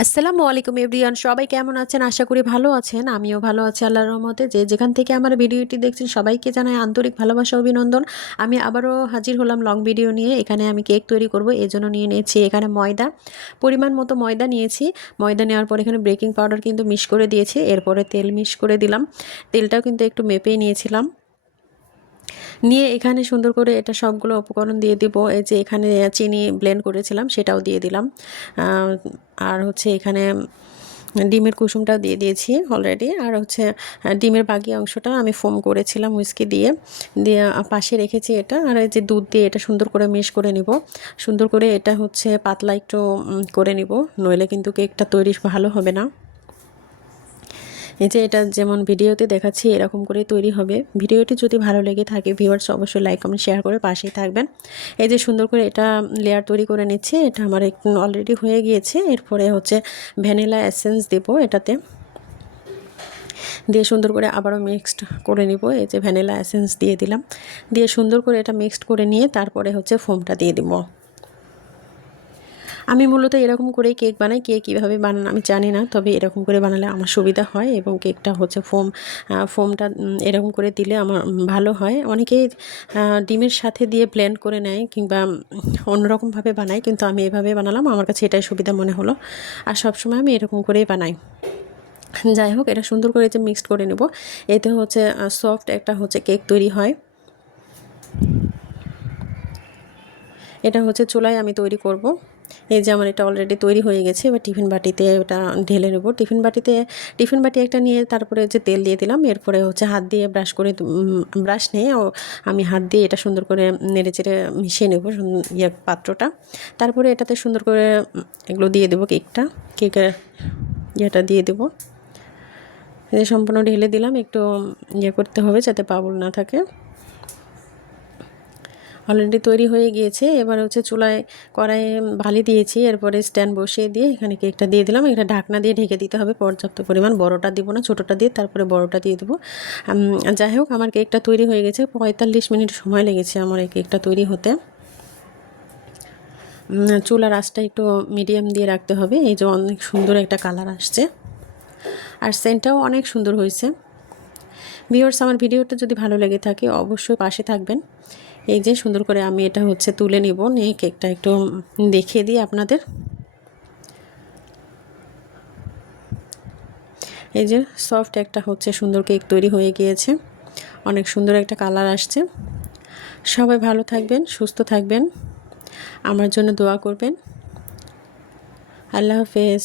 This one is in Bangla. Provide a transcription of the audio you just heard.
আসসালামু আলাইকুম এভরিওয়ান, সবাই কেমন আছেন? আশা করি ভালো আছেন। আমিও ভালো আছি আল্লাহর রহমতে। যে যেখান থেকে আমার ভিডিওটি দেখছেন সবাইকে জানাই আন্তরিক ভালোবাসা, অভিনন্দন। আমি আবারও হাজির হলাম লং ভিডিও নিয়ে। এখানে আমি কেক তৈরি করব, এজন্য নিয়ে নিয়েছি এখানে ময়দা, পরিমাণ মতো ময়দা নিয়েছি। ময়দা নেওয়ার পর এখানে বেকিং পাউডার কিন্তু মিক্স করে দিয়েছি, এরপরে তেল মিক্স করে দিলাম। তেলটাও কিন্তু একটু মেপেই নিয়েছিলাম। নিয়ে এখানে সুন্দর করে এটা সবগুলো উপকরণ দিয়ে দিব। এই যে এখানে চিনি ব্লেন্ড করেছিলাম সেটাও দিয়ে দিলাম। আর হচ্ছে এখানে ডিমের কুসুমটাও দিয়ে দিয়েছি অলরেডি। আর হচ্ছে ডিমের বাকি অংশটা আমি ফোম করেছিলাম হুইস্কি দিয়ে দিয়ে পাশে রেখেছি এটা। আর এই যে দুধ দিয়ে এটা সুন্দর করে মিক্স করে নিব। সুন্দর করে এটা হচ্ছে পাতলা একটু করে নিব, নইলে কিন্তু কেকটা তৈরি ভালো হবে না। এই যে এটা যেমন ভিডিওতে দেখাচ্ছি এরকম করে তৈরি হবে। ভিডিওটি যদি ভালো লেগে থাকে ভিউয়ার্স অবশ্যই লাইক কমেন্ট শেয়ার করে পাশেই থাকবেন। এই যে সুন্দর করে এটা লেয়ার তৈরি করে নিচ্ছে। এটা আমার অলরেডি হয়ে গিয়েছে। এরপরে হচ্ছে ভ্যানিলা এসেন্স দেব এটাতে, দিয়ে সুন্দর করে আবারও মিক্সড করে নিব। এই যে ভ্যানিলা এসেন্স দিয়ে দিলাম, দিয়ে সুন্দর করে এটা মিক্সড করে নিয়ে তারপরে হচ্ছে ফোমটা দিয়ে দিব। আমি মূলত এরকম করেই কেক বানাই। কেক কীভাবে বানান আমি জানি না, তবে এরকম করে বানালে আমার সুবিধা হয় এবং কেকটা হচ্ছে ফোমটা এরকম করে দিলে আমার ভালো হয়। অনেকেই ডিমের সাথে দিয়ে ব্লেন্ড করে নেয় কিংবা অন্যরকমভাবে বানায়, কিন্তু আমি এভাবে বানালাম, আমার কাছে এটাই সুবিধা মনে হলো। আর সবসময় আমি এরকম করেই বানাই। যাই হোক, এটা সুন্দর করে যে মিক্সড করে নেব, এতে হচ্ছে সফট একটা হচ্ছে কেক তৈরি হয়। এটা হচ্ছে চুলায় আমি তৈরি করব। এই যে আমার এটা অলরেডি তৈরি হয়ে গেছে। এবার টিফিন বাটিতে এটা ঢেলে নেব। টিফিন বাটি একটা নিয়ে তারপরে যে তেল দিয়ে দিলাম। এরপরে হচ্ছে হাত দিয়ে ব্রাশ নিয়ে আমি হাত দিয়ে এটা সুন্দর করে নেড়েচেড়ে মিশিয়ে নেব পাত্রটা। তারপরে এটাতে সুন্দর করে এগুলো দিয়ে দেবো, কেকের ইয়েটা দিয়ে দেবো। সম্পূর্ণ ঢেলে দিলাম। একটু করতে হবে যাতে বাবুল না থাকে। অলরেডি তৈরি হয়ে গিয়েছে। এবার হচ্ছে চুলায় কড়াইয়ে বালি দিয়েছি, এরপরে স্ট্যান্ড বসিয়ে দিয়ে এখানে কেকটা দিয়ে দিলাম। এটা ঢাকনা দিয়ে ঢেকে দিতে হবে পর্যাপ্ত পরিমাণ। বড়টা দিব না, ছোটোটা দিয়ে তারপরে বড়টা দিয়ে দেবো। যাই হোক, আমার কেকটা তৈরি হয়ে গেছে। 45 মিনিট সময় লেগেছে আমার এই কেকটা তৈরি হতে। চুলার আঁচটা একটু মিডিয়াম দিয়ে রাখতে হবে। এই যে অনেক সুন্দর একটা কালার আসছে, আর সেন্টটাও অনেক সুন্দর হয়েছে। ভিউয়ার্স, আমার ভিডিওটা যদি ভালো লেগে থাকে অবশ্যই পাশে থাকবেন। এই যে সুন্দর করে আমি এটা হচ্ছে তুলে নিব, নিয়ে কেকটা একটু দেখিয়ে দিই আপনাদের। এই যে সফট একটা হচ্ছে সুন্দর কেক তৈরি হয়ে গিয়েছে। অনেক সুন্দর একটা কালার আসছে। সবাই ভালো থাকবেন, সুস্থ থাকবেন, আমার জন্য দোয়া করবেন। আল্লাহ হাফেজ।